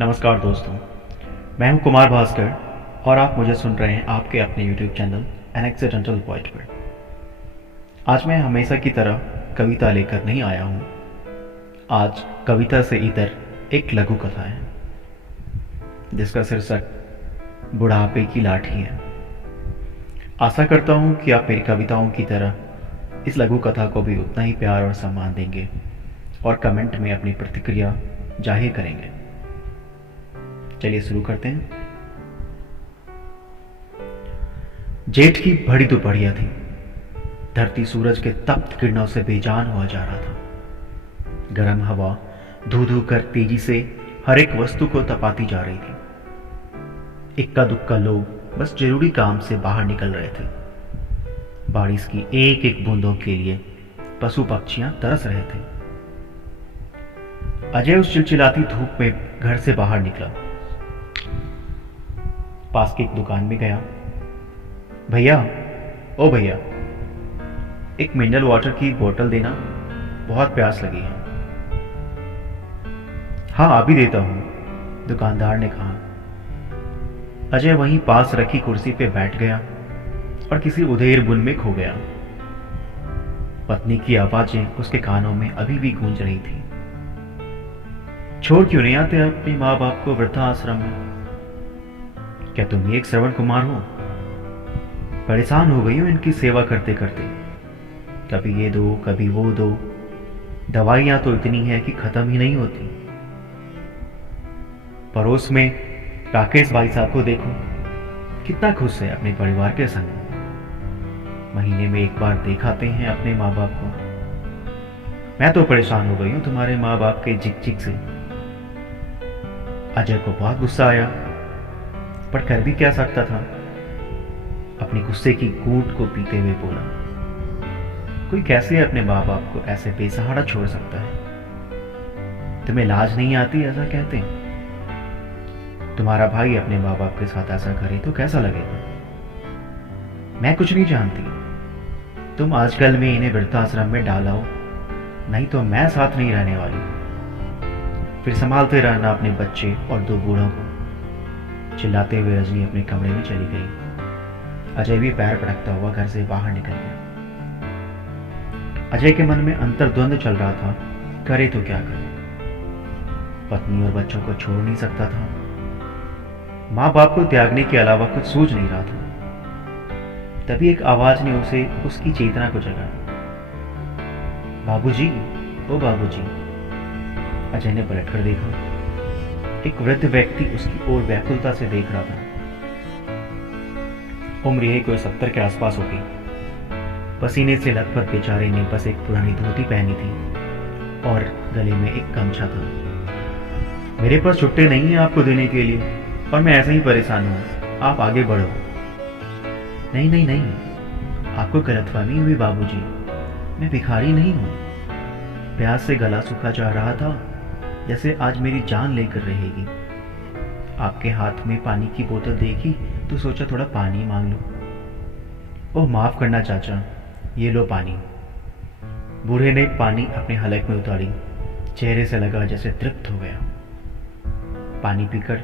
नमस्कार दोस्तों, मैं हूं कुमार भास्कर और आप मुझे सुन रहे हैं आपके अपने YouTube channel an accidental point पर। आज मैं हमेशा की तरह कविता लेकर नहीं आया हूं। आज कविता से इतर एक लघु कथा है जिसका शीर्षक बुढ़ापे की लाठी है। आशा करता हूं कि आप मेरी कविताओं की तरह इस लघु कथा को भी उतना ही प्यार और सम्मान देंगे और कमेंट में अपनी प्रतिक्रिया जाहिर करेंगे। चलिए शुरू करते हैं। जेठ की बड़ी दोपहरिया थी। धरती सूरज के तप्त किरणों से बेजान हुआ जा रहा था। गर्म हवा धू धू कर तेजी से हर एक वस्तु को तपाती जा रही थी। इक्का दुक्का लोग बस जरूरी काम से बाहर निकल रहे थे। बारिश की एक एक बूंदों के लिए पशु पक्षियां तरस रहे थे। अजय उस चिलचिलाती धूप में घर से बाहर निकला। पास की एक दुकान में गया। भैया, ओ भैया, एक मिनरल वाटर की बोतल देना, बहुत प्यास लगी है। हाँ, अभी देता हूं, दुकानदार ने कहा। अजय वहीं पास रखी कुर्सी पे बैठ गया और किसी उधेर बुन में खो गया। पत्नी की आवाजें उसके कानों में अभी भी गूंज रही थी। छोड़ क्यों नहीं आते अपने माँ बाप को वृद्धाश्रम में? क्या तुम ही एक श्रवण कुमार हो? परेशान हो गई हो इनकी सेवा करते करते। कभी ये दो, कभी वो दो। दवाइयां तो इतनी है कि खत्म ही नहीं होती। पड़ोस में राकेश भाई साहब को देखो, कितना खुश है अपने परिवार के संग। महीने में एक बार दिखाते हैं अपने माँ बाप को। मैं तो परेशान हो गई हूं तुम्हारे माँ बाप के जिक जिक से। अजय को बहुत गुस्सा आया, पर कर भी क्या सकता था। अपनी गुस्से की कूट को पीते हुए बोला, कोई कैसे अपने माँ बाप को ऐसे बेसहारा छोड़ सकता है? तुम्हें लाज नहीं आती ऐसा कहते हैं? तुम्हारा भाई अपने माँ बाप के साथ ऐसा करे तो कैसा लगेगा? मैं कुछ नहीं जानती। तुम आजकल में इन्हें वृद्धाश्रम में डालाओ, नहीं तो मैं साथ नहीं रहने वाली। फिर संभालते रहना अपने बच्चे और दो बूढ़ों को। चिल्लाते हुए रजनी अपने कमरे में चली गई। अजय भी पैर पटकता हुआ घर से बाहर निकल गया। अजय के मन में अंतर्द्वंद चल रहा था, करे तो क्या करे। पत्नी और बच्चों को छोड़ नहीं सकता था। माँ बाप को त्यागने के अलावा कुछ सोच नहीं रहा था। तभी एक आवाज ने उसे उसकी चेतना को जगाया। बाबूजी, ओ बाबूजी। अजय ने पलटकर देखा। एक वृद्ध व्यक्ति उसकी ओर व्याकुलता से देख रहा था। उम्र यही कोई 70 के आसपास होगी। पसीने से लथपथ बेचारे ने बस एक पुरानी धोती पहनी थी और गले में एक गमछा था। मेरे पास छुट्टे नहीं है आपको देने के लिए और मैं ऐसे ही परेशान हूं। आप आगे बढ़ो। नहीं नहीं नहीं, आपको गलतफहमी हुई बाबूजी। मैं भिखारी नहीं हूं। प्यास से गला सूखा जा रहा था, जैसे आज मेरी जान लेकर रहेगी। आपके हाथ में पानी की बोतल देखी तो सोचा थोड़ा पानी मांग लो। ओह माफ करना चाचा, ये लो पानी। बूढ़े ने पानी अपने हलक में उतारी। चेहरे से लगा जैसे तृप्त हो गया। पानी पीकर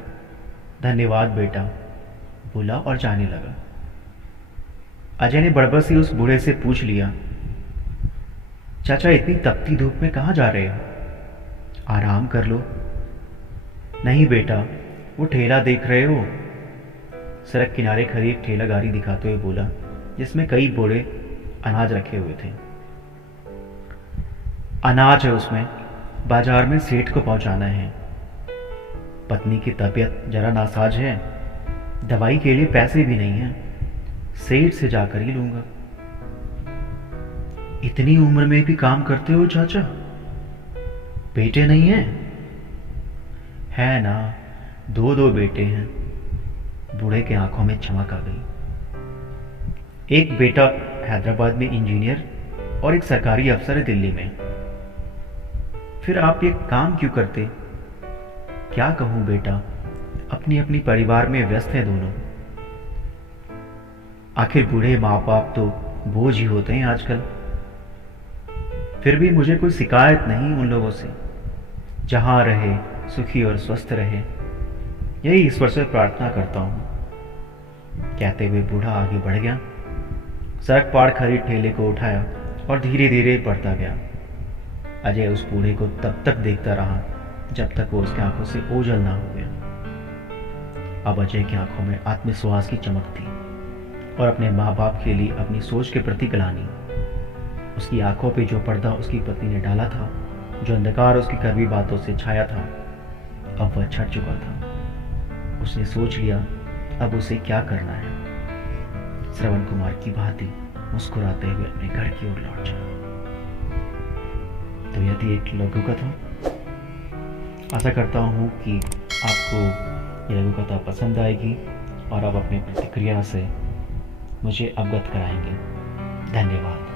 धन्यवाद बेटा बोला और जाने लगा। अजय ने बड़बड़ उस बूढ़े से पूछ लिया, चाचा इतनी तपती धूप में कहाँ जा रहे हो? आराम कर लो। नहीं बेटा, वो ठेला देख रहे हो? सड़क किनारे खड़ी एक ठेला गाड़ी दिखाते हुए बोला, जिसमें कई बोरे अनाज रखे हुए थे। अनाज है उसमें, बाजार में सेठ को पहुंचाना है। पत्नी की तबीयत जरा नासाज है, दवाई के लिए पैसे भी नहीं हैं। सेठ से जाकर ही लूंगा। इतनी उम्र में भी काम करते हो चाचा? बेटे नहीं हैं? है ना, दो दो बेटे हैं। बूढ़े के आंखों में चमक आ गई। एक बेटा हैदराबाद में इंजीनियर और एक सरकारी अफसर है दिल्ली में। फिर आप ये काम क्यों करते? क्या कहूं बेटा, अपनी अपनी परिवार में व्यस्त हैं दोनों। आखिर बूढ़े माँ बाप तो बोझ ही होते हैं आजकल। फिर भी मुझे कोई शिकायत नहीं उन लोगों से। जहां रहे सुखी और स्वस्थ रहे। यही ईश्वर से प्रार्थना करता हूँ। कहते हुए बूढ़ा आगे बढ़ गया, सड़क पार खड़ी ठेले को उठाया और धीरे धीरे बढ़ता गया। अजय उस बूढ़े को तब तक देखता रहा जब तक वो उसकी आंखों से ओझल ना हो गया। अब अजय की आंखों में आत्मविश्वास की चमक थी और अपने माँ बाप के लिए अपनी सोच के प्रति ग्लानि। उसकी आंखों पे जो पर्दा उसकी पत्नी ने डाला था, जो अंधकार उसकी कड़वी बातों से छाया था, अब वह छट चुका था। उसने सोच लिया अब उसे क्या करना है। श्रवण कुमार की भांति मुस्कुराते हुए अपने घर की ओर लौट चला। तो यह थी एक लघु कथा। आशा करता हूँ कि आपको यह लघु कथा पसंद आएगी और आप अपनी प्रतिक्रिया से मुझे अवगत कराएंगे। धन्यवाद।